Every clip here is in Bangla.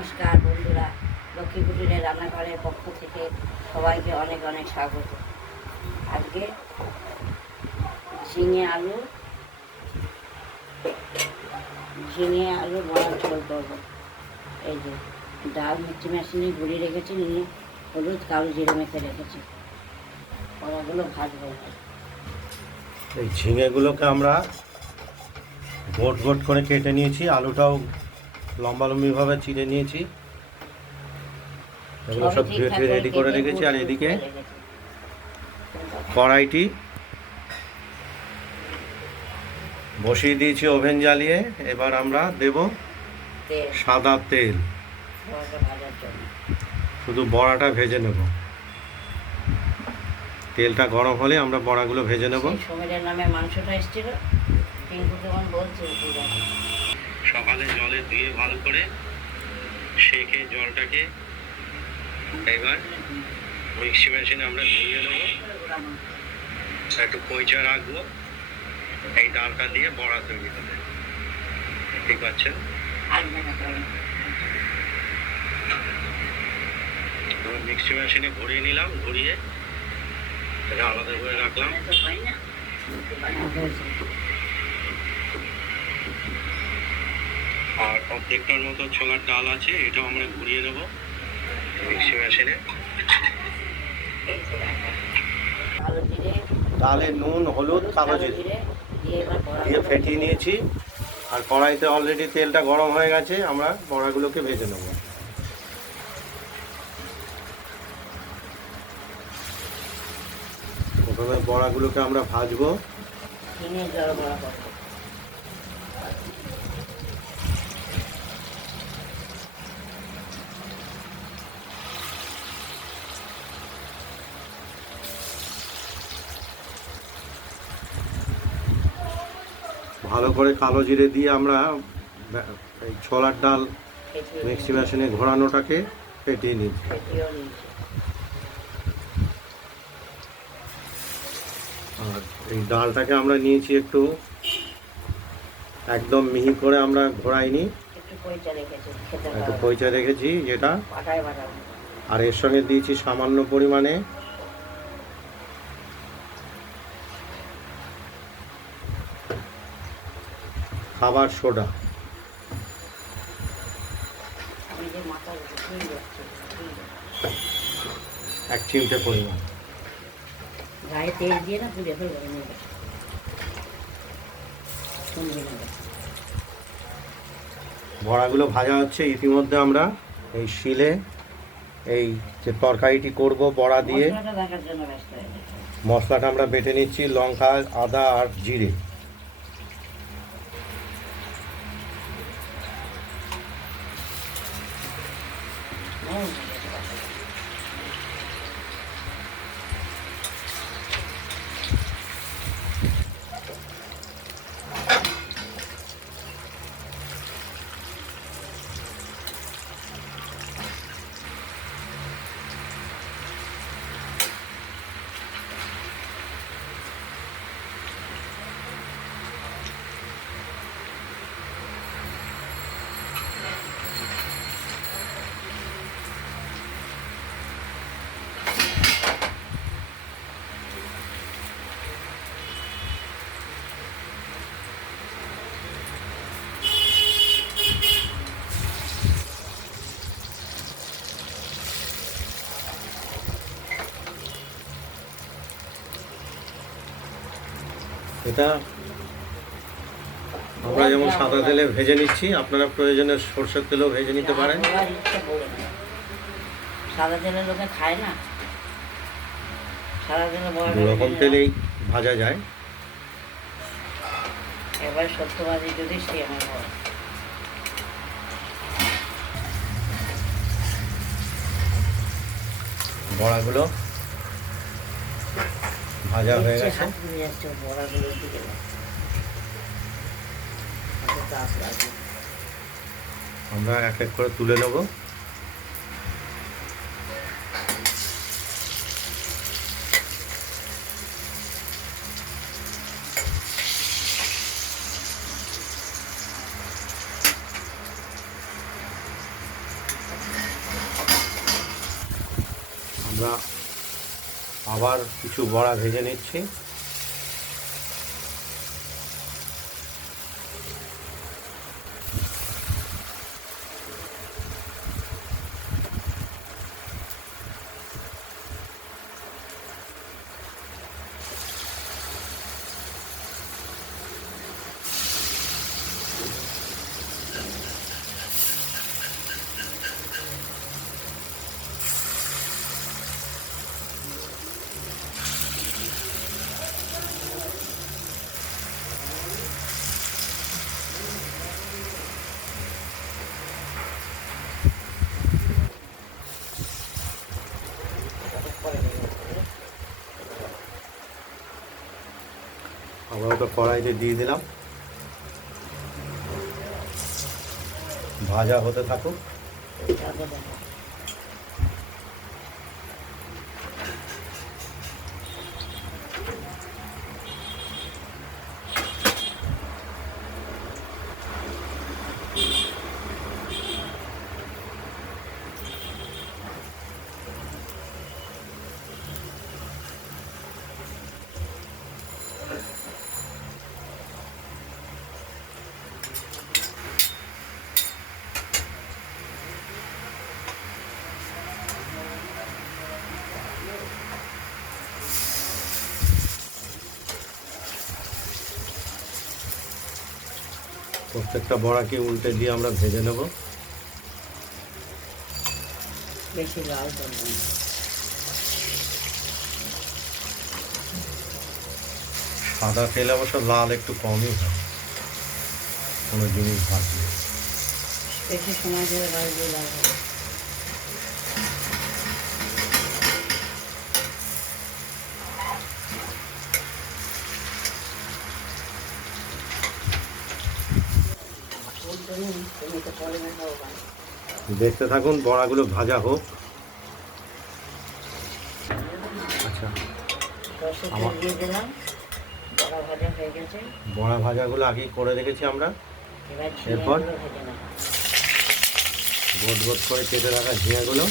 নমস্কার বন্ধুরা, লক্ষ্মী কুটিরের রান্নাঘরের পক্ষ থেকে সবাইকে অনেক অনেক স্বাগত। আজকে ঝিঙে আলু বড়ার ঝোল করবো। এই যে ডাল মিক্সি মেশিনে গুঁড়িয়ে রেখেছি, নিয়ে হলুদ কালো জিরে মেখে রেখেছি। বড়াগুলো ভাজবো। এই ঝিঙেগুলোকে আমরা গোট গোট করে কেটে নিয়েছি, আলুটাও লম্বালম্বিভাবে চিড়ে নিয়েছি। এগুলো সব ধুয়ে রেডি করে রেখেছি। আর এদিকে কড়াইটি বসিয়ে দিয়েছি ওভেন জ্বালিয়ে। এবার আমরা দেব সাদা তেল, শুধু বড়াটা ভেজে নেব। তেলটা গরম হলে আমরা বড়াগুলো ভেজে নেব। সমীরের নামে মাংসটা এসেছিল, সকালে জলে ধুয়ে ভালো করে সেঁকে জলটাকে এবার মিক্সি মেশিনে আমরা ধুয়ে নেব। একটু কইচা রাখবো, এই ডালটা দিয়ে বড়া তৈরি হবে। ঠিক পাচ্ছেন? মিক্সি মেশিনে ঘুরিয়ে নিলাম, ঘুরিয়ে এটা আলাদা করে রাখলাম। আর অর্ধেকটার মতো ছোলার ডাল আছে, এটাও আমরা ঘুরিয়ে নেব মিক্সি মেশিনে। ডালে নুন, হলুদ, কালো জিরে দিয়ে ফেটিয়ে নিয়েছি। আর কড়াইতে অলরেডি তেলটা গরম হয়ে গেছে, আমরা বড়াগুলোকে ভেজে নেব। প্রথমে বড়াগুলোকে আমরা ভাজবো। ভালো করে কালো জিরে দিয়ে আমরা এই ছোলার ডাল মিক্সি মেশিনে ঘোরানোটাকে ফেটিয়ে নিচ্ছি। আর এই ডালটাকে আমরা নিয়েছি একটু একদম মিহি করে, আমরা ঘোরাইনি, একটু কইচা রেখেছি যেটা। আর এর সঙ্গে দিয়েছি সামান্য পরিমাণে খাবার সোডা, এক চিমটে পরিমাণ। বড়াগুলো ভাজা হচ্ছে। ইতিমধ্যে আমরা এই শিলে এই যে তরকারিটি করব বড়া দিয়ে, মশলাটা আমরা বেটে নিচ্ছি। লঙ্কা, আদা আর জিরে। এটা আমরা যেমন সাদা তেলে ভেজে নিচ্ছি, আপনারা প্রয়োজনে সরষের তেলেও ভেজে নিতে পারেন। সাদা তেলের লোকে খায় না, সাদা তেলে দু রকম তেলেই ভাজা যায়। এবার সত্যবাদী যদি সে আমার বড় বড়াগুলো ভাজা হয়ে গেছে। আমরা এক এক করে তুলে নেব। আমরা আবার কিছু বড়া ভেজে নিচ্ছি। আমরা ওটা কড়াইতে দিয়ে দিলাম, ভাজা হতে থাকুক। প্রত্যেকটা বড়াকে উল্টে দিয়ে আমরা ভেজে নেব। বেশি লাল করবো না। সাদা তেলে অবশ্য লাল একটু কমই হয় কোনো জিনিস ভাজলে। বেশি সময় ধরে ভাজলে লাল হবে। দেখতে থাকুন, বড়াগুলো ভাজা হোক। আচ্ছা, দিয়ে দিলাম, বড়া ভাজা হয়ে গেছে। বড়া ভাজাগুলো আগেই করে রেখেছি আমরা। এরপর গোট গোট করে কেটে রাখা ঝিঙেগুলো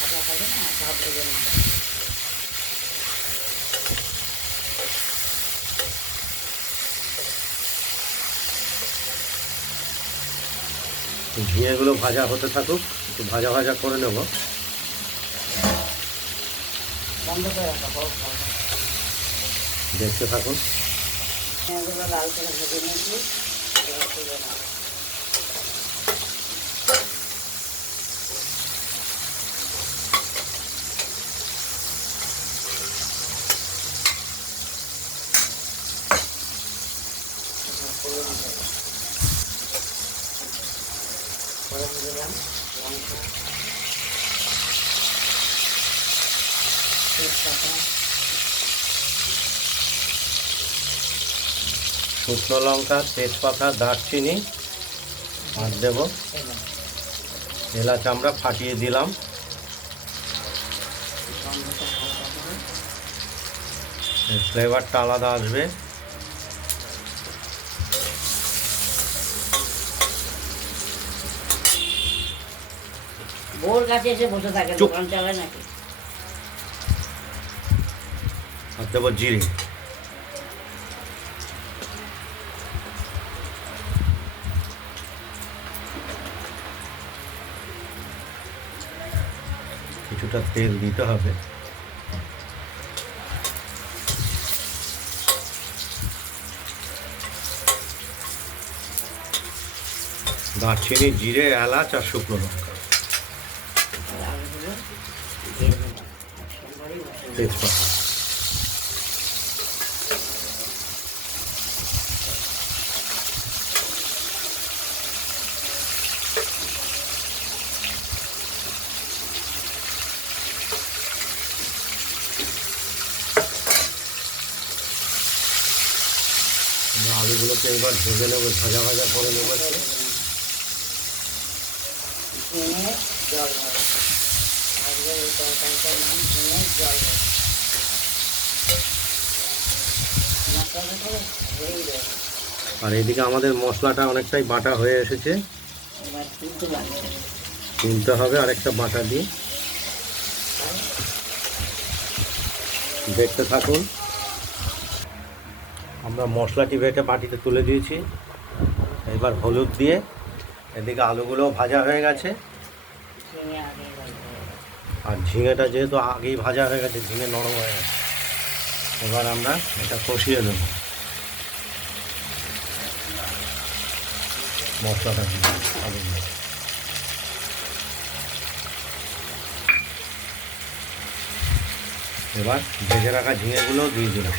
ভাজা হবে না, ভাব দেবে না। ঝিঙেগুলো ভাজা হতে থাকুক, একটু ভাজা ভাজা করে নেব। বন্ধ করে রাখা, দেখতে থাকুন। এগুলো লাল করে ভেজে নিয়েছি, এবার তুলে নাও। দিলাম লঙ্কা, তেজপাতা, শুকনো লঙ্কা, তেজপাতা, দারচিনি আর দেব এলাচ। আমরা ফাটিয়ে দিলাম। ফ্লেভারটা আলাদা আসবে। বোর কাছে এসে বসে থাকে, দোকান চালায় নাকি? আর দেবো জিরে। কিছুটা তেল দিতে হবে। দারচিনি, জিরে, এলাচ আর শুকনো লঙ্কা, তেজপাতা। আলুগুলোকে এবার ভেজে নেবো, ভাজা ভাজা করে নেবো একটু। ঝিঙে জল ভরা, আজকে এই তরকারিটার নাম ঝিঙে জল ভরা। মশলাটা করে হয়েই যাবে। আর এদিকে আমাদের মশলাটা অনেকটাই বাটা হয়ে এসেছে, এবার কিন্তু লাগছে তুলতে হবে আরেকটা বাটা দিয়ে। দেখতে থাকুন। আমরা মশলাটি বেটে বাটিতে তুলে দিয়েছি। এবার হলুদ দিয়ে, এদিকে আলুগুলোও ভাজা হয়ে গেছে। ঝিঙে আগে ভাজা হয়ে গেছে। আর ঝিঙেটা যেহেতু আগেই ভাজা হয়ে গেছে, ঝিঙে নরম হয়ে গেছে। এবার আমরা এটা কষিয়ে নেব মশলাটা দিয়ে আলুগুলো। এবার ভেজে রাখা ঝিঙেগুলো দিয়ে দিলাম।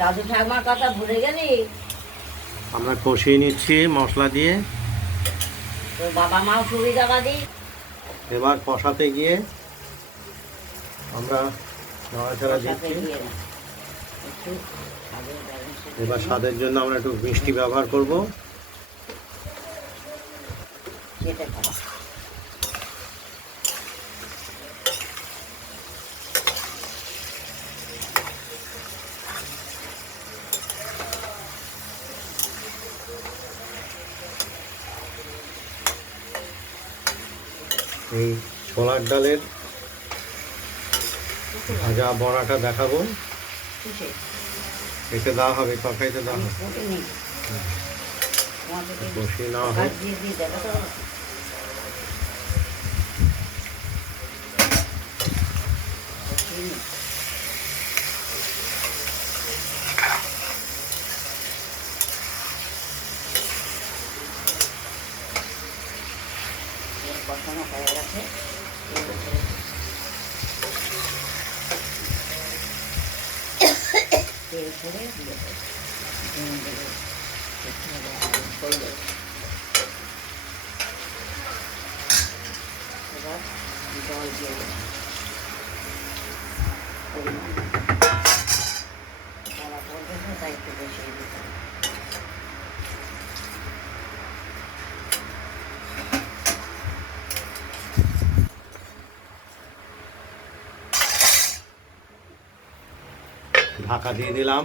দাদু ঠাকুমার কথা ভুলে গেলি? আমরা কষিয়ে নিচ্ছি মশলা দিয়ে। তোর বাবা মাও সুবিধাবাদী। এবার কষাতে গিয়ে আমরা নাড়াচাড়া দিচ্ছি। একটু স্বাদের ব্যালেন্সের এবার জন্য স্বাদের জন্য আমরা একটু মিষ্টি ব্যবহার করব। চেটে খাওয়া। এই ছোলার ডালের ভাজা বড়াটা দেখাবো। কিসে? এতে দেওয়া হবে, তরকারিতে দেওয়া হবে। ওটা নেই। তোমাদেরকে বসিয়ে নেওয়া কাজ হোক। দিয়ে দিয়ে দেবে তো। বসিয়ে নি। এর কষানো হয়ে গেছে। তেল ছেড়ে দিয়ে দেবো। ঝিঙে দেবো, একটু আলু করবো। এবার জল দিয়ে দেবো পরিমাণ। যারা করবে না তাই একটু বেশি দিতে হবে। ঢাকা দিয়ে দিলাম।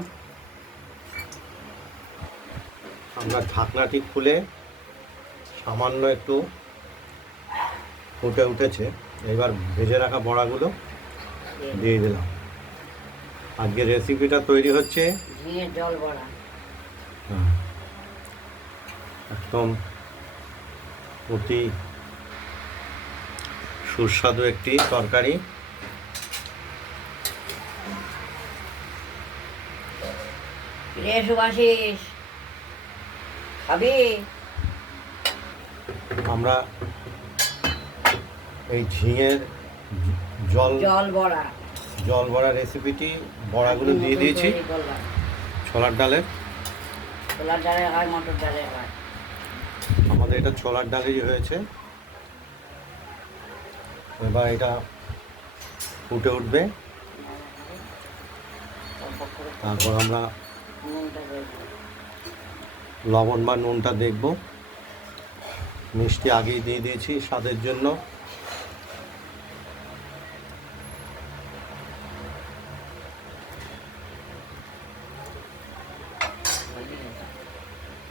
আমরা ঢাকনাটি খুলে সামান্য একটু ফুটে উঠেছে, এবার ভেজে রাখা বড়াগুলো দিয়ে দিলাম। আজকে রেসিপিটা তৈরি হচ্ছে ঝিঙের জল বড়া। একদম অতি সুস্বাদু একটি তরকারি। রে সুভাষিস, খাবি? আমরা এই ঝিঙের জল জল বড়া জল বড়া রেসিপিটি বড়াগুলো দিয়ে দিয়েছি। তৈরি করলাম। ছোলার ডালের, ছোলার ডালে হয়, মটর ডালে হয়। আমাদের এটা ছোলার ডালেরই হয়েছে। এবার এটা ফুটে উঠবে, তারপর আমরা নুনটা দেবো। লবণ বা নুনটা দেখব। মিষ্টি আগেই দিয়ে দিয়েছি স্বাদের জন্য।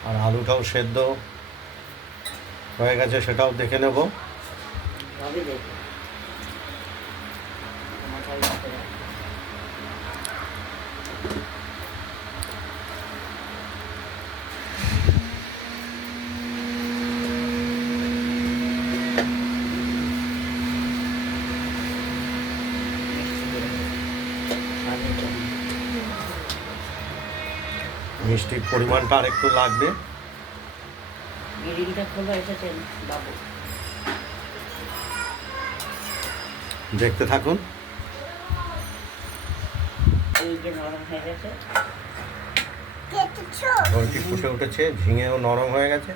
আর আলুটাও সেদ্ধ হয়ে গেছে, সেটাও দেখে নেব। সবই দেখো। মাথায় রাখতে হবে। স্বাদের জন্য। মিষ্টির পরিমাণটা আর একটু লাগবে। গ্রিলটা খোলা এসেছেন বাবু। দেখতে থাকুন। এই যে নরম হয়ে গেছে, ঝোলটি ফুটে উঠেছে, ঝিঙেও নরম হয়ে গেছে।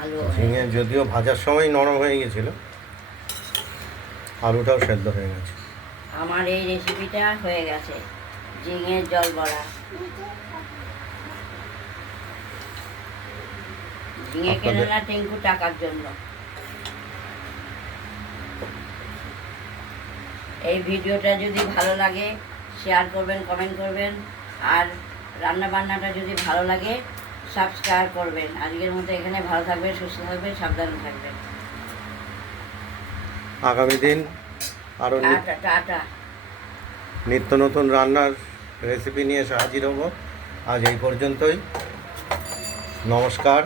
আলু ঝিঙে যদিও ভাজার সময় নরম হয়ে গেছিল, আলুটাও সেদ্ধ হয়ে গেছে। আমার এই রেসিপিটা হয়ে গেছে, ঝিঙের জল বড়া। ঝিঙে কেনে না টেঙ্কু টাকার জন্য। এই ভিডিওটা যদি ভালো লাগে শেয়ার করবেন, কমেন্ট করবেন, আর রান্না বান্নাটা যদি ভালো লাগে সাবস্ক্রাইব করবেন। আজকের মতো এখানে ভালো থাকবেন, সুস্থ থাকবেন, সাবধানে থাকবেন। আগামী দিন আরও টাটা। নিত্য নতুন রান্নার রেসিপি নিয়ে হাজির হব। আজ এই পর্যন্তই। নমস্কার।